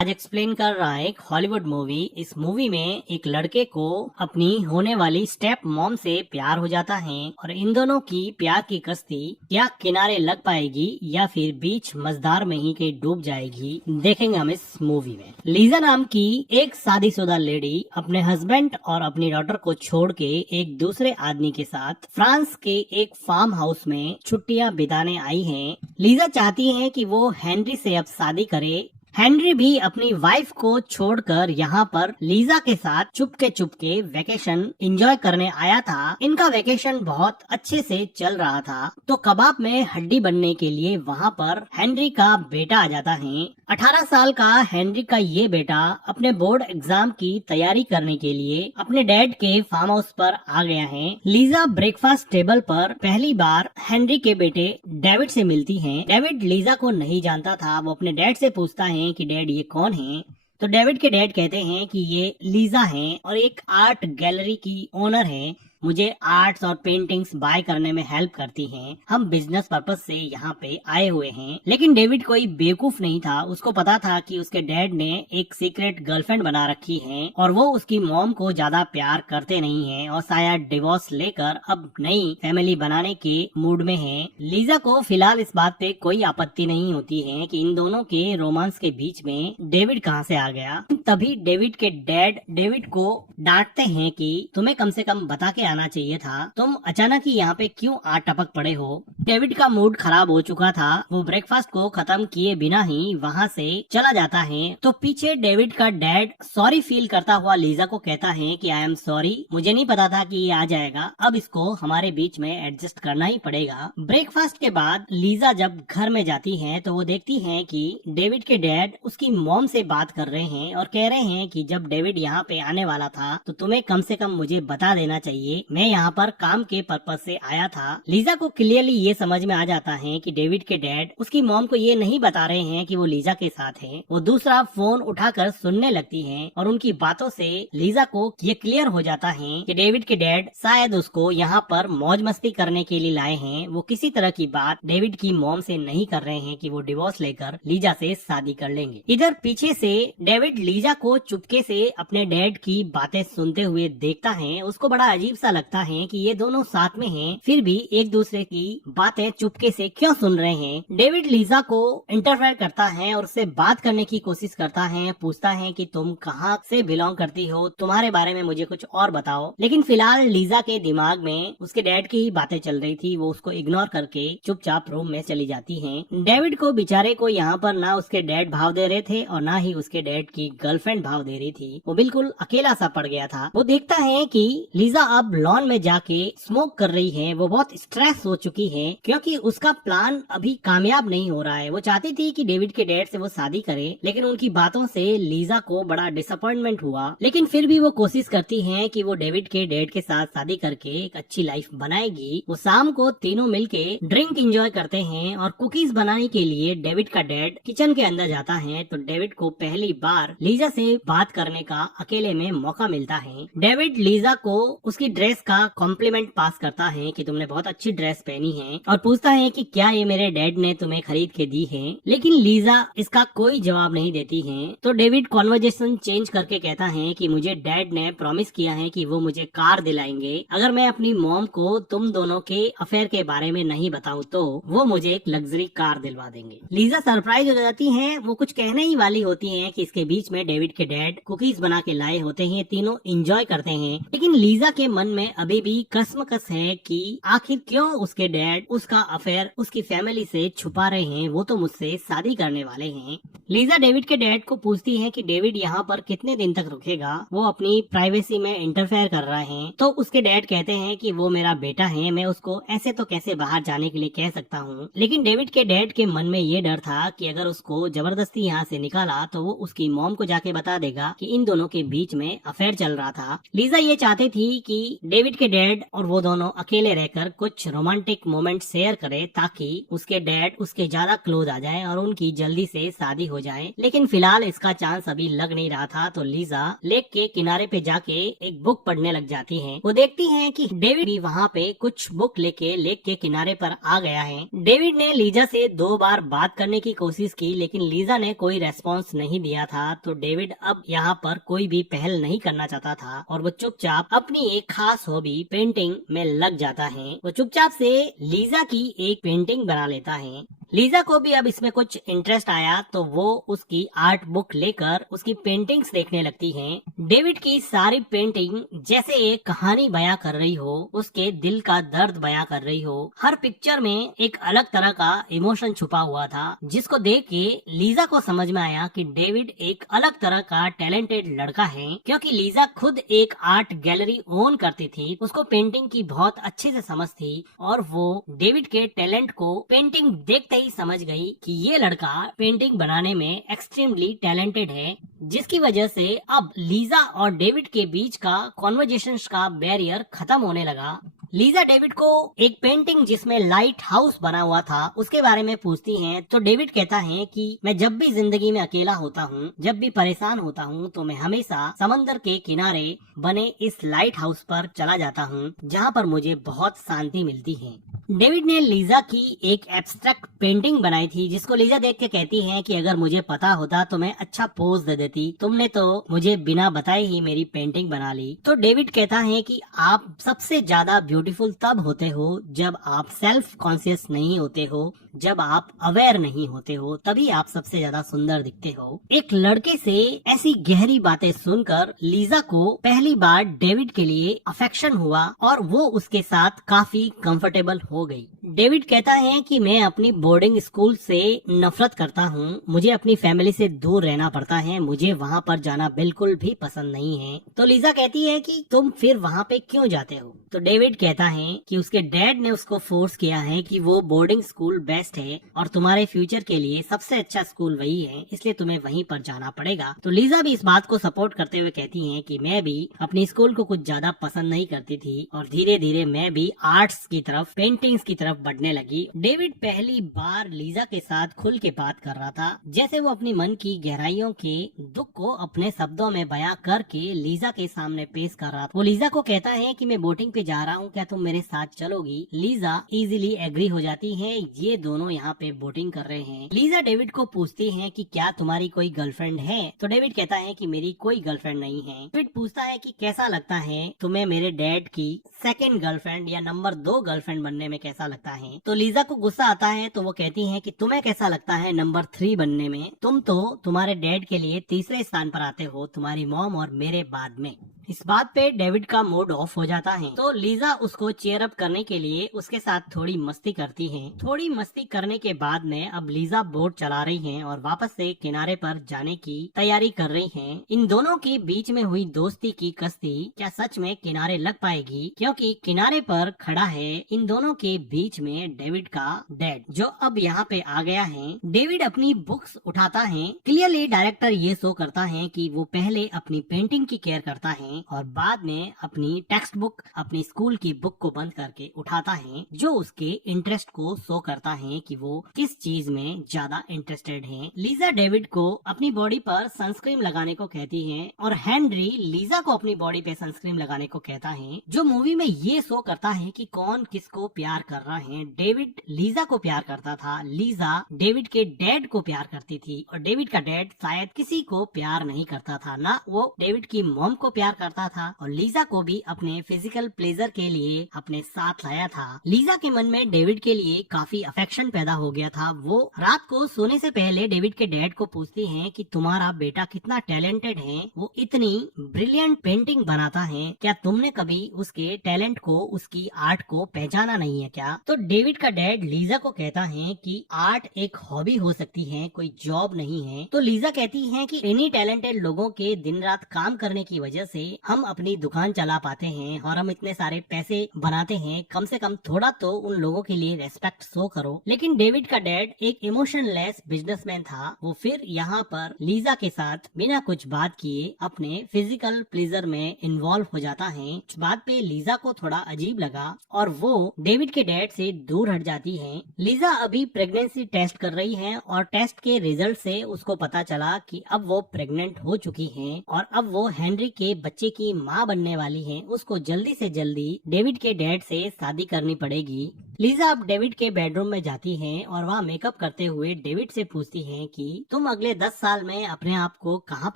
आज एक्सप्लेन कर रहा है एक हॉलीवुड मूवी। इस मूवी में एक लड़के को अपनी होने वाली स्टेप मॉम से प्यार हो जाता है और इन दोनों की प्यार की कश्ती क्या किनारे लग पाएगी या फिर बीच मझधार में ही के डूब जाएगी, देखेंगे हम इस मूवी में। लीजा नाम की एक शादीशुदा लेडी अपने हस्बैंड और अपनी डॉटर को छोड़ के एक दूसरे आदमी के साथ फ्रांस के एक फार्म हाउस में छुट्टियां बिताने आई है। लीजा चाहती है कि वो हेनरी से अब शादी करे। हेनरी भी अपनी वाइफ को छोड़कर यहाँ पर लीजा के साथ चुपके वेकेशन एंजॉय करने आया था। इनका वेकेशन बहुत अच्छे से चल रहा था तो कबाब में हड्डी बनने के लिए वहाँ पर हेनरी का बेटा आ जाता है। 18 साल का हेनरी का ये बेटा अपने बोर्ड एग्जाम की तैयारी करने के लिए अपने डैड के फार्म हाउस पर आ गया है। लीजा ब्रेकफास्ट टेबल पर पहली बार हेनरी के बेटे डेविड से मिलती है। डेविड लीजा को नहीं जानता था। वो अपने डैड से पूछता है कि डैड ये कौन है। तो डेविड के डैड कहते हैं कि ये लीजा हैं और एक आर्ट गैलरी की ओनर है। मुझे आर्ट्स और पेंटिंग्स बाय करने में हेल्प करती हैं। हम बिजनेस पर्पस से यहाँ पे आए हुए हैं। लेकिन डेविड कोई बेवकूफ नहीं था। उसको पता था कि उसके डैड ने एक सीक्रेट गर्लफ्रेंड बना रखी है और वो उसकी मॉम को ज्यादा प्यार करते नहीं हैं और शायद डिवोर्स लेकर अब नई फैमिली बनाने के मूड में हैं। लीजा को फिलहाल इस बात पे कोई आपत्ति नहीं होती है कि इन दोनों के रोमांस के बीच में डेविड कहाँ से आ गया। तभी डेविड के डैड डेविड को डांटते हैं कि तुम्हें कम से कम बता के आना चाहिए था। तुम अचानक ही यहाँ पे क्यों आ टपक पड़े हो। डेविड का मूड खराब हो चुका था। वो ब्रेकफास्ट को खत्म किए बिना ही वहाँ से चला जाता है। तो पीछे डेविड का डैड सॉरी फील करता हुआ लीजा को कहता है कि आई एम सॉरी, मुझे नहीं पता था कि ये आ जाएगा। अब इसको हमारे बीच में एडजस्ट करना ही पड़ेगा। ब्रेकफास्ट के बाद लीजा जब घर में जाती है तो वो देखती है कि डेविड के डैड उसकी मॉम से बात कर रहे हैं और कह रहे हैं कि जब डेविड यहाँ पे आने वाला था तो तुम्हें कम से कम मुझे बता देना चाहिए। मैं यहाँ पर काम के पर्पज से आया था। लीजा को क्लियरली ये समझ में आ जाता है कि डेविड के डैड उसकी मॉम को ये नहीं बता रहे हैं कि वो लीजा के साथ है। वो दूसरा फोन उठाकर सुनने लगती है और उनकी बातों से लीजा को ये क्लियर हो जाता है कि डेविड के डैड शायद उसको यहाँ पर मौज मस्ती करने के लिए लाए हैं। वो किसी तरह की बात डेविड की मॉम से नहीं कर रहे हैं कि वो डिवोर्स लेकर लीजा से शादी कर लेंगे। इधर पीछे से डेविड लीजा को चुपके से अपने डैड की बातें सुनते हुए देखता है। उसको बड़ा अजीब सा लगता है कि ये दोनों साथ में हैं, फिर भी एक दूसरे की बातें चुपके से क्यों सुन रहे हैं। डेविड लीजा को इंटरफेयर करता है और उससे बात करने की कोशिश करता है। पूछता है कि तुम कहाँ से बिलोंग करती हो, तुम्हारे बारे में मुझे कुछ और बताओ। लेकिन फिलहाल लीजा के दिमाग में उसके डैड की ही बातें चल रही थी। वो उसको इग्नोर करके चुपचाप रूम में चली जाती है। डेविड को बेचारे को यहाँ पर ना उसके डैड भाव दे रहे थे और ना ही उसके डैड की गर्लफ्रेंड भाव दे रही थी। वो बिल्कुल अकेला सा पड़ गया था। वो देखता है कि लीजा अब लॉन में जाके स्मोक कर रही है। वो बहुत स्ट्रेस हो चुकी है क्योंकि उसका प्लान अभी कामयाब नहीं हो रहा है। वो चाहती थी कि डेविड के डैड से वो शादी करे, लेकिन उनकी बातों से लीजा को बड़ा डिसअपॉइंटमेंट हुआ। लेकिन फिर भी वो कोशिश करती है कि वो डेविड के डैड के साथ शादी करके एक अच्छी लाइफ बनाएगी। वो शाम को तीनों मिलके ड्रिंक एंजॉय करते हैं और कुकीज बनाने के लिए डेविड का डैड किचन के अंदर जाता है। तो डेविड को पहली बार लीजा से बात करने का अकेले में मौका मिलता है। डेविड लीजा को उसकी ड्रेस का कॉम्प्लीमेंट पास करता है कि तुमने बहुत अच्छी ड्रेस पहनी है और पूछता है कि क्या ये मेरे डैड ने तुम्हें खरीद के दी है। लेकिन लीजा इसका कोई जवाब नहीं देती है। तो डेविड कॉन्वर्जेशन चेंज करके कहता है कि मुझे डैड ने प्रॉमिस किया है कि वो मुझे कार दिलाएंगे अगर मैं अपनी मॉम को तुम दोनों के अफेयर के बारे में नहीं बताऊं तो वो मुझे एक लग्जरी कार दिलवा देंगे। लीजा सरप्राइज हो जाती है। वो कुछ कहने ही वाली होती है कि इसके बीच में डेविड के डैड कुकीज बना के लाए होते हैं। तीनों एंजॉय करते हैं, लेकिन लीजा के मन में अभी भी कसमकस है कि आखिर क्यों उसके डैड उसका अफेयर उसकी फैमिली से छुपा रहे हैं। वो तो मुझसे शादी करने वाले हैं। लीजा डेविड के डैड को पूछती है कि डेविड यहाँ पर कितने दिन तक रुकेगा। वो अपनी प्राइवेसी में इंटरफेयर कर रहे हैं। तो उसके डैड कहते हैं कि वो मेरा बेटा है, मैं उसको ऐसे तो कैसे बाहर जाने के लिए कह सकता हूँ। लेकिन डेविड के डैड के मन में ये डर था कि अगर उसको जबरदस्ती यहाँ से निकाला तो वो उसकी मॉम को जाके बता देगा कि इन दोनों के बीच में अफेयर चल रहा था। लीजा ये चाहती थी कि डेविड के डैड और वो दोनों अकेले रहकर कुछ रोमांटिक मोमेंट शेयर करे ताकि उसके डैड उसके ज्यादा क्लोज आ जाए और उनकी जल्दी से शादी हो जाए। लेकिन फिलहाल इसका चांस अभी लग नहीं रहा था, तो लीजा लेक के किनारे पे जाके एक बुक पढ़ने लग जाती है। वो देखती है कि डेविड भी वहाँ पे कुछ बुक लेके लेक के किनारे पर आ गया है। डेविड ने लीजा से 2 बार बात करने की कोशिश की, लेकिन लीजा ने कोई रेस्पॉन्स नहीं दिया था। तो डेविड अब यहाँ पर कोई भी पहल नहीं करना चाहता था और वो चुपचाप अपनी एक खास हॉबी पेंटिंग में लग जाता है। वो चुपचाप से लीजा की एक पेंटिंग बना लेता है। लीजा को भी अब इसमें कुछ इंटरेस्ट आया, तो वो उसकी आर्ट बुक लेकर उसकी पेंटिंग्स देखने लगती हैं। डेविड की सारी पेंटिंग जैसे एक कहानी बयां कर रही हो, उसके दिल का दर्द बयां कर रही हो। हर पिक्चर में एक अलग तरह का इमोशन छुपा हुआ था, जिसको देख के लीजा को समझ में आया कि डेविड एक अलग तरह का टैलेंटेड लड़का है। क्योंकि लीजा खुद एक आर्ट गैलरी ओन करती थी, उसको पेंटिंग की बहुत अच्छे से समझ थी और वो डेविड के टैलेंट को पेंटिंग देखते ही समझ गई कि ये लड़का पेंटिंग बनाने में एक्सट्रीमली टैलेंटेड है, जिसकी वजह से अब लीजा और डेविड के बीच का कॉन्वर्जेशंस का बैरियर खत्म होने लगा। लीजा डेविड को एक पेंटिंग जिसमें लाइट हाउस बना हुआ था उसके बारे में पूछती हैं, तो डेविड कहता है कि मैं जब भी जिंदगी में अकेला होता हूँ, जब भी परेशान होता हूँ, तो मैं हमेशा समंदर के किनारे बने इस लाइट हाउस पर चला जाता हूँ, जहाँ पर मुझे बहुत शांति मिलती है। डेविड ने लीजा की एक एब्स्ट्रैक्ट पेंटिंग बनाई थी, जिसको लीजा देख के कहती है कि अगर मुझे पता होता तो मैं अच्छा पोज दे देती, तुमने तो मुझे बिना बताए ही मेरी पेंटिंग बना ली। तो डेविड कहता है कि आप सबसे ज्यादा ब्यूटीफुल तब होते हो जब आप सेल्फ कॉन्शियस नहीं होते हो, जब आप अवेयर नहीं होते हो, तभी आप सबसे ज्यादा सुंदर दिखते हो। एक लड़के से ऐसी गहरी बातें सुनकर लीजा को पहली बार डेविड के लिए अफेक्शन हुआ और वो उसके साथ काफी कंफर्टेबल हो गई। डेविड कहता है कि मैं अपनी बोर्डिंग स्कूल से नफरत करता हूँ, मुझे अपनी फैमिली से दूर रहना पड़ता है, मुझे वहाँ पर जाना बिल्कुल भी पसंद नहीं है। तो लीजा कहती है कि तुम फिर वहाँ पे क्यों जाते हो? तो डेविड कहता है कि उसके डैड ने उसको फोर्स किया है कि वो बोर्डिंग स्कूल बेस्ट है और तुम्हारे फ्यूचर के लिए सबसे अच्छा स्कूल वही है, इसलिए तुम्हें वहीं पर जाना पड़ेगा। तो लीजा भी इस बात को सपोर्ट करते हुए कहती है कि मैं भी अपनी स्कूल को कुछ ज्यादा पसंद नहीं करती थी और धीरे धीरे मैं भी आर्ट्स की तरफ, पेंटिंग्स की तरफ बढ़ने लगी। डेविड पहली बार लीजा के साथ खुल के बात कर रहा था, जैसे वो अपनी मन की गहराइयों के दुख को अपने शब्दों में बयां करके लीजा के सामने पेश कर रहा था। वो लीजा को कहता है कि मैं बोटिंग पे जा रहा हूँ, क्या तुम मेरे साथ चलोगी? लीजा इजीली एग्री हो जाती है, ये दोनों यहाँ पे बोटिंग कर रहे हैं। लीजा डेविड को पूछती है कि क्या तुम्हारी कोई गर्लफ्रेंड है? तो डेविड कहता है कि मेरी कोई गर्लफ्रेंड नहीं है। डेविड पूछता है कि कैसा लगता है तुम्हें मेरे डैड की सेकंड गर्लफ्रेंड या नंबर 2 गर्लफ्रेंड बनने में कैसा लगता है? तो लीजा को गुस्सा आता है, तो वो कहती है कि तुम्हें कैसा लगता है नंबर 3 बनने में? तुम तो तुम्हारे डैड के लिए तीसरे स्थान पर आते हो, तुम्हारी मॉम और मेरे बाद में। इस बात पे डेविड का मूड ऑफ हो जाता है, तो लीजा उसको चेयर अप करने के लिए उसके साथ थोड़ी मस्ती करती है। थोड़ी मस्ती करने के बाद में अब लीजा बोट चला रही है और वापस से किनारे पर जाने की तैयारी कर रही है। इन दोनों के बीच में हुई दोस्ती की कश्ती क्या सच में किनारे लग पाएगी? क्योंकि किनारे पर खड़ा है इन दोनों के बीच में डेविड का डैड, जो अब यहाँ पे आ गया है। डेविड अपनी बुक्स उठाता है। क्लियरली डायरेक्टर ये शो करता है कि वो पहले अपनी पेंटिंग की केयर करता है और बाद में अपनी टेक्स्ट बुक, अपनी स्कूल की बुक को बंद करके उठाता है, जो उसके इंटरेस्ट को शो करता है कि वो किस चीज में ज्यादा इंटरेस्टेड है। लीजा डेविड को अपनी बॉडी पर सनस्क्रीन लगाने को कहती है और हेनरी लीजा को अपनी बॉडी पे सनस्क्रीन लगाने को कहता है, जो मूवी में ये शो करता है कि कौन किसको प्यार कर रहा है। डेविड लीजा को प्यार करता था, लीजा डेविड के डैड को प्यार करती थी और डेविड का डैड शायद किसी को प्यार नहीं करता था, ना वो डेविड की मॉम को प्यार करता था और लीजा को भी अपने फिजिकल प्लेजर के लिए अपने साथ लाया था। लीजा के मन में डेविड के लिए काफी अफेक्शन पैदा हो गया था। वो रात को सोने से पहले डेविड के डैड को पूछती है कि तुम्हारा बेटा कितना टैलेंटेड है, वो इतनी ब्रिलियंट पेंटिंग बनाता है, क्या तुमने कभी उसके टैलेंट को, उसकी आर्ट को पहचाना नहीं है क्या? तो डेविड का डैड लीजा को कहता है कि आर्ट एक हॉबी हो सकती है, कोई जॉब नहीं है। तो लीजा कहती है कि इन्हीं टैलेंटेड लोगों के दिन रात काम करने की वजह से हम अपनी दुकान चला पाते हैं और हम इतने सारे पैसे बनाते हैं, कम से कम थोड़ा तो उन लोगों के लिए रेस्पेक्ट शो करो। लेकिन डेविड का डैड एक इमोशनलेस बिजनेसमैन था। वो फिर यहाँ पर लीजा के साथ बिना कुछ बात किए अपने फिजिकल प्लेजर में इन्वॉल्व हो जाता है। इस बात पे लीजा को थोड़ा अजीब लगा और वो डेविड के डैड से दूर हट जाती है। लीजा अभी प्रेगनेंसी टेस्ट कर रही है और टेस्ट के रिजल्ट से उसको पता चला कि अब वो प्रेग्नेंट हो चुकी है और अब वो हेनरी के बच्चे की माँ बनने वाली है। उसको जल्दी से जल्दी डेविड के डैड से शादी करनी पड़ेगी। लीजा अब डेविड के बेडरूम में जाती है और वहाँ मेकअप करते हुए डेविड से पूछती है कि तुम अगले 10 साल में अपने आप को कहाँ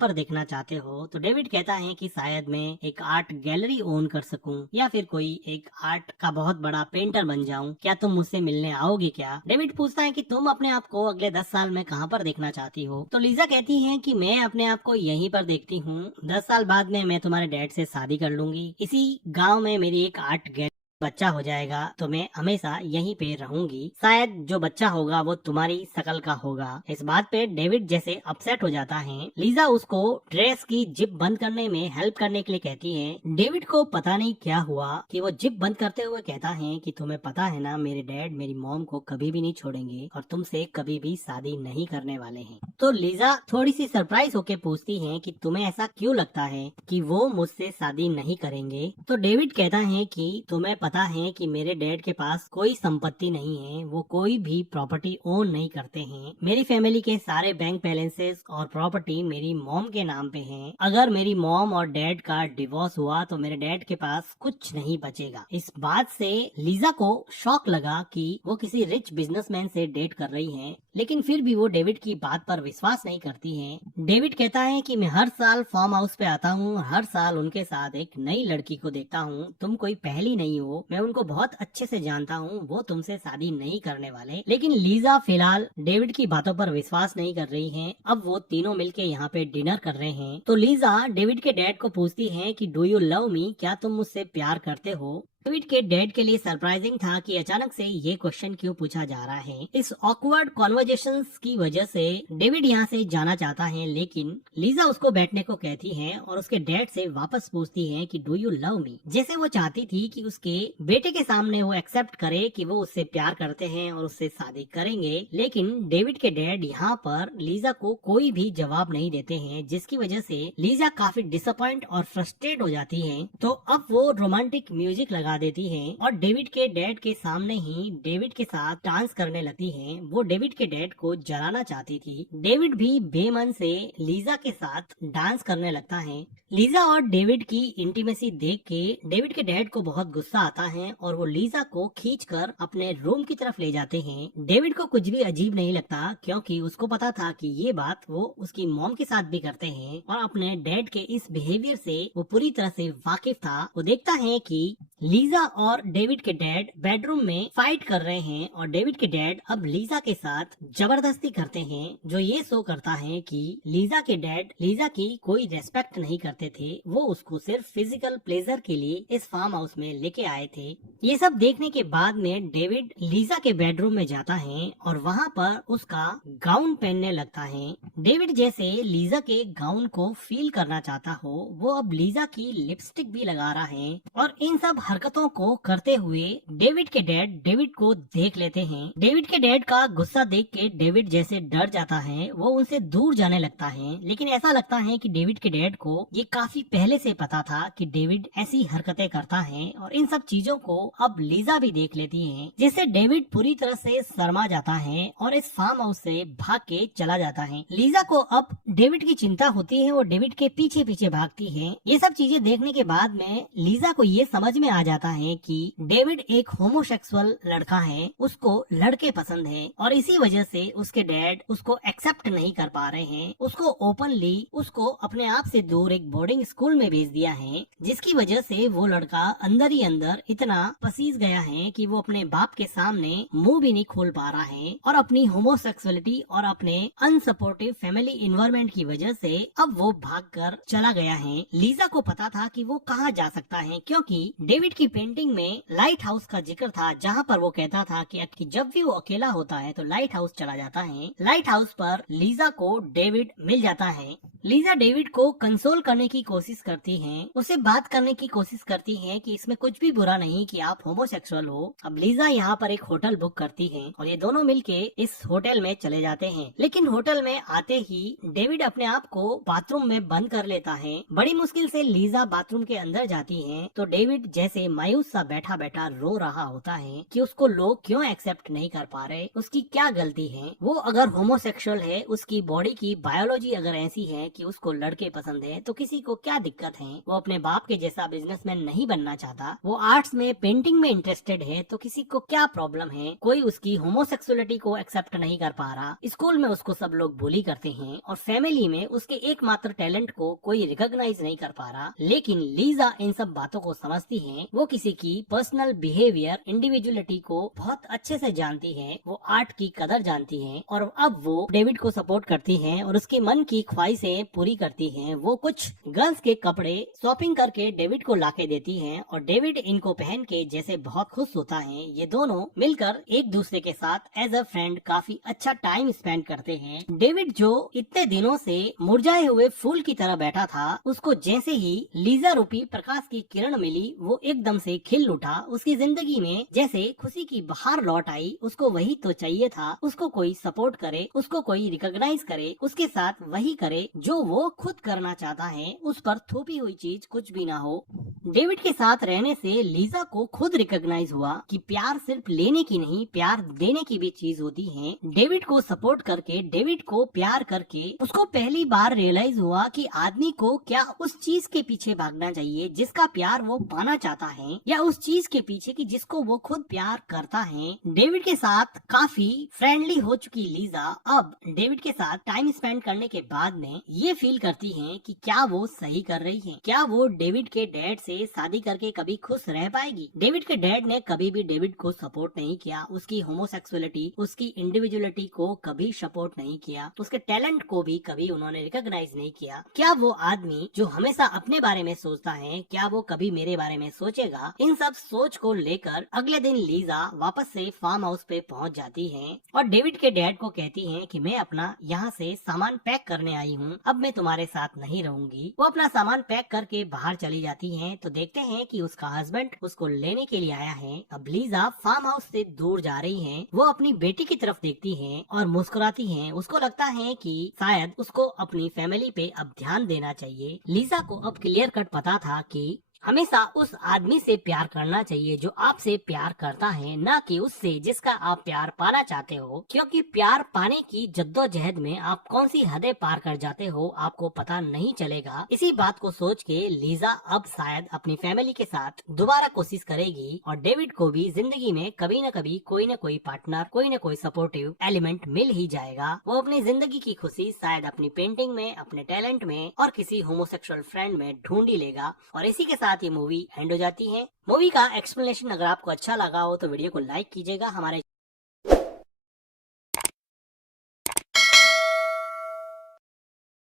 पर देखना चाहते हो। तो डेविड कहता है कि शायद मैं एक आर्ट गैलरी ओन कर सकूं या फिर कोई एक आर्ट का बहुत बड़ा पेंटर बन जाऊं। क्या तुम मुझसे मिलने आओगी क्या? डेविड पूछता है कि तुम अपने आप को अगले 10 साल में कहाँ पर देखना चाहती हो। तो लीजा कहती है कि मैं अपने आप को यहीं पर देखती हूँ। 10 साल बाद में मैं तुम्हारे डैड से शादी कर लूंगी। इसी गाँव में मेरी एक आर्ट गैलरी बच्चा हो जाएगा तो मैं हमेशा यहीं पे रहूंगी। शायद जो बच्चा होगा वो तुम्हारी शकल का होगा। इस बात पे डेविड जैसे अपसेट हो जाता है। लीजा उसको ड्रेस की जिप बंद करने में हेल्प करने के लिए कहती है। डेविड को पता नहीं क्या हुआ कि वो जिप बंद करते हुए कहता है कि तुम्हें पता है ना, मेरे डैड मेरी मॉम को कभी भी नहीं छोड़ेंगे और तुमसे कभी भी शादी नहीं करने वाले हैं। तो लीजा थोड़ी सी सरप्राइज होके पूछती है कि तुम्हें ऐसा क्यों लगता है कि वो मुझसे शादी नहीं करेंगे। तो डेविड कहता है कि तुम्हें पता है कि मेरे डैड के पास कोई संपत्ति नहीं है, वो कोई भी प्रॉपर्टी ओन नहीं करते हैं। मेरी फैमिली के सारे बैंक बैलेंसेस और प्रॉपर्टी मेरी मॉम के नाम पे हैं। अगर मेरी मॉम और डैड का डिवोर्स हुआ तो मेरे डैड के पास कुछ नहीं बचेगा। इस बात से लीजा को शॉक लगा कि वो किसी रिच बिजनेसमैन से डेट कर रही है, लेकिन फिर भी वो डेविड की बात पर विश्वास नहीं करती है। डेविड कहता है कि मैं हर साल फार्म हाउस पे आता हूँ, हर साल उनके साथ एक नई लड़की को देखता हूँ। तुम कोई पहली नहीं हो, मैं उनको बहुत अच्छे से जानता हूँ, वो तुमसे शादी नहीं करने वाले। लेकिन लीजा फिलहाल डेविड की बातों पर विश्वास नहीं कर रही है। अब वो तीनों मिलके यहाँ पे डिनर कर रहे हैं। तो लीजा डेविड के डैड को पूछती है कि डू यू लव मी, क्या तुम मुझसे प्यार करते हो। डेविड के डैड के लिए सरप्राइजिंग था कि अचानक से ये क्वेश्चन क्यों पूछा जा रहा है। इस ऑकवर्ड कॉन्वर्जेशंस की वजह से डेविड यहाँ से जाना चाहता है, लेकिन लीजा उसको बैठने को कहती है और उसके डैड से वापस पूछती है कि डू यू लव मी। जैसे वो चाहती थी कि उसके बेटे के सामने वो एक्सेप्ट करे कि वो उससे प्यार करते हैं और उससे शादी करेंगे। लेकिन डेविड के डैड यहाँ पर लीजा को कोई भी जवाब नहीं देते हैं, जिसकी वजह से लीजा काफी डिसअपॉइंट और फ्रस्ट्रेट हो जाती है। तो अब वो रोमांटिक म्यूजिक लगा देती है और डेविड के डैड के सामने ही डेविड के साथ डांस करने लगती है। वो डेविड के डैड को जलाना चाहती थी। डेविड भी बेमन से लीजा के साथ डांस करने लगता है। लीजा और डेविड की इंटीमेसी देख के डेविड के डैड को बहुत गुस्सा आता है और वो लीजा को खींचकर अपने रूम की तरफ ले जाते हैं। डेविड को कुछ भी अजीब नहीं लगता, क्योंकि उसको पता था कि ये बात वो उसकी मॉम के साथ भी करते हैं और अपने डैड के इस बिहेवियर से वो पूरी तरह से वाकिफ था। वो देखता है कि लीजा और डेविड के डैड बेडरूम में फाइट कर रहे हैं और डेविड के डैड अब लीजा के साथ जबरदस्ती करते हैं, जो ये शो करता है कि लीजा के डैड लीजा की कोई रेस्पेक्ट नहीं करते थे। वो उसको सिर्फ फिजिकल प्लेजर के लिए इस फार्म हाउस में लेके आए थे। ये सब देखने के बाद में डेविड लीजा के बेडरूम में जाता है और वहाँ पर उसका गाउन पहनने लगता है। डेविड जैसे लीजा के गाउन को फील करना चाहता हो, वो अब लीजा की लिपस्टिक भी लगा रहा है और इन सब हरकतों को करते हुए डेविड के डैड डेविड को देख लेते हैं। डेविड के डैड का गुस्सा देख के डेविड जैसे डर जाता है, वो उनसे दूर जाने लगता है। लेकिन ऐसा लगता है कि डेविड के डैड को ये काफी पहले से पता था कि डेविड ऐसी हरकतें करता है और इन सब चीजों को अब लीजा भी देख लेती है, जिससे डेविड पूरी तरह से शर्मा जाता है और इस फार्म हाउस से भाग के चला जाता है। लीजा को अब डेविड की चिंता होती है, वो डेविड के पीछे पीछे भागती है। ये सब चीजें देखने के बाद में लीजा को ये समझ में आ जाता है कि डेविड एक होमोसेक्सुअल लड़का है, उसको लड़के पसंद है और इसी वजह से उसके डैड उसको एक्सेप्ट नहीं कर पा रहे हैं। उसको ओपनली उसको अपने आप से दूर एक बोर्डिंग स्कूल में भेज दिया है, जिसकी वजह से वो लड़का अंदर ही अंदर इतना पसीज गया है कि वो अपने बाप के सामने मुंह भी नहीं खोल पा रहा है और अपनी होमोसेक्सुअलिटी और अपने अनसपोर्टिव फैमिली इन्वायरमेंट की वजह से अब वो भागकर चला गया है। लीजा को पता था कि वो कहाँ जा सकता है, क्योंकि डेविड की पेंटिंग में लाइट हाउस का जिक्र था, जहाँ पर वो कहता था कि जब भी वो अकेला होता है तो लाइट हाउस चला जाता है। लाइट हाउस पर लीजा को डेविड मिल जाता है। लीजा डेविड को कंसोल करने की कोशिश करती है, उसे बात करने की कोशिश करती है कि इसमें कुछ भी बुरा नहीं कि आप होमोसेक्सुअल हो। अब लीजा यहाँ पर एक होटल बुक करती है और ये दोनों मिलके इस होटल में चले जाते हैं। लेकिन होटल में आते ही डेविड अपने आप को बाथरूम में बंद कर लेता है। बड़ी मुश्किल से लीजा बाथरूम के अंदर जाती है तो डेविड जैसे मायूस सा बैठा बैठा रो रहा होता है कि उसको लोग क्यों एक्सेप्ट नहीं कर पा रहे, उसकी क्या गलती है। वो अगर होमोसेक्सुअल है, उसकी बॉडी की बायोलॉजी अगर ऐसी है कि उसको लड़के पसंद है, तो किसी को क्या दिक्कत है। वो अपने बाप के जैसा बिजनेसमैन नहीं बनना चाहता, वो आर्ट्स में पेंटिंग में इंटरेस्टेड है, तो किसी को क्या प्रॉब्लम है। कोई उसकी होमोसेक्सुअलिटी को एक्सेप्ट नहीं कर पा रहा। स्कूल में उसको सब लोग बुली करते हैं और फैमिली में उसके एकमात्र टैलेंट को कोई रिकॉग्नाइज नहीं कर पा रहा। लेकिन लीजा इन सब बातों को समझती है। वो किसी की पर्सनल बिहेवियर, इंडिविजुअलिटी को बहुत अच्छे से जानती है। वो आर्ट की कदर जानती है और अब वो डेविड को सपोर्ट करती है और उसके मन की ख्वाहिशें पूरी करती है। वो कुछ गर्ल्स के कपड़े शॉपिंग करके डेविड को लाके देती है और डेविड इनको पहन के जैसे बहुत खुश होता है। ये दोनों मिलकर एक दूसरे के साथ एज अ फ्रेंड काफी अच्छा टाइम स्पेंड करते हैं। डेविड जो इतने दिनों से मुरझाए हुए फूल की तरह बैठा था, उसको जैसे ही लीजा रूपी प्रकाश की किरण मिली, वो एकदम से खिल उठा। उसकी जिंदगी में जैसे खुशी की बहार लौट आई। उसको वही तो चाहिए था, उसको कोई सपोर्ट करे, उसको कोई रिकॉग्नाइज करे, उसके साथ वही करे जो वो खुद करना चाहता है। उस पर थोपी हुई चीज कुछ भी ना हो। डेविड के साथ रहने से लीजा को खुद रिकॉग्नाइज हुआ कि प्यार सिर्फ लेने की नहीं, प्यार देने की भी चीज होती है। डेविड को सपोर्ट करके, डेविड को प्यार करके उसको पहली बार रियलाइज हुआ कि आदमी को क्या उस चीज के पीछे भागना चाहिए जिसका प्यार वो पाना चाहता है, या उस चीज के पीछे कि जिसको वो खुद प्यार करता है। डेविड के साथ काफी फ्रेंडली हो चुकी लीजा अब डेविड के साथ टाइम स्पेंड करने के बाद में ये फील करती है कि क्या वो सही कर रही है, क्या वो डेविड के डैड से शादी करके कभी खुश रह पाएगी। डेविड के डैड ने कभी भी डेविड को सपोर्ट नहीं किया, उसकी होमोसेक्सुअलिटी, उसकी इंडिविजुअलिटी को कभी सपोर्ट नहीं किया, उसके टैलेंट को भी कभी उन्होंने रिकॉग्नाइज नहीं किया। क्या वो आदमी जो हमेशा अपने बारे में सोचता है, क्या वो कभी मेरे बारे में सोचेगा। इन सब सोच को लेकर अगले दिन लीजा वापस से फार्म हाउस पे पहुंच जाती है और डेविड के डैड को कहती है कि मैं अपना यहाँ से सामान पैक करने आई हूँ, अब मैं तुम्हारे साथ नहीं रहूंगी। वो अपना सामान पैक करके बाहर चली जाती है तो देखते हैं कि उसका हस्बैंड उसको लेने के लिए आया है। अब लीजा फार्म हाउस से दूर जा रही है। वो अपनी बेटी की तरफ देखती है और मुस्कुराती है। उसको लगता है कि शायद उसको अपनी फैमिली पे अब ध्यान देना चाहिए। लीजा को अब क्लियर कट पता था कि हमेशा उस आदमी से प्यार करना चाहिए जो आपसे प्यार करता है, न कि उससे जिसका आप प्यार पाना चाहते हो। क्योंकि प्यार पाने की जद्दोजहद में आप कौन सी हदें पार कर जाते हो आपको पता नहीं चलेगा। इसी बात को सोच के लीजा अब शायद अपनी फैमिली के साथ दोबारा कोशिश करेगी और डेविड को भी जिंदगी में कभी न कभी कोई न कोई पार्टनर, कोई न कोई सपोर्टिव एलिमेंट मिल ही जाएगा। वो अपनी जिंदगी की खुशी शायद अपनी पेंटिंग में, अपने टैलेंट में और किसी होमोसेक्सुअल फ्रेंड में ढूंढ ही लेगा। और इसी के साथ ये मूवी एंड हो जाती है। मूवी का एक्सप्लेनेशन अगर आपको अच्छा लगा हो तो वीडियो को लाइक कीजिएगा। हमारे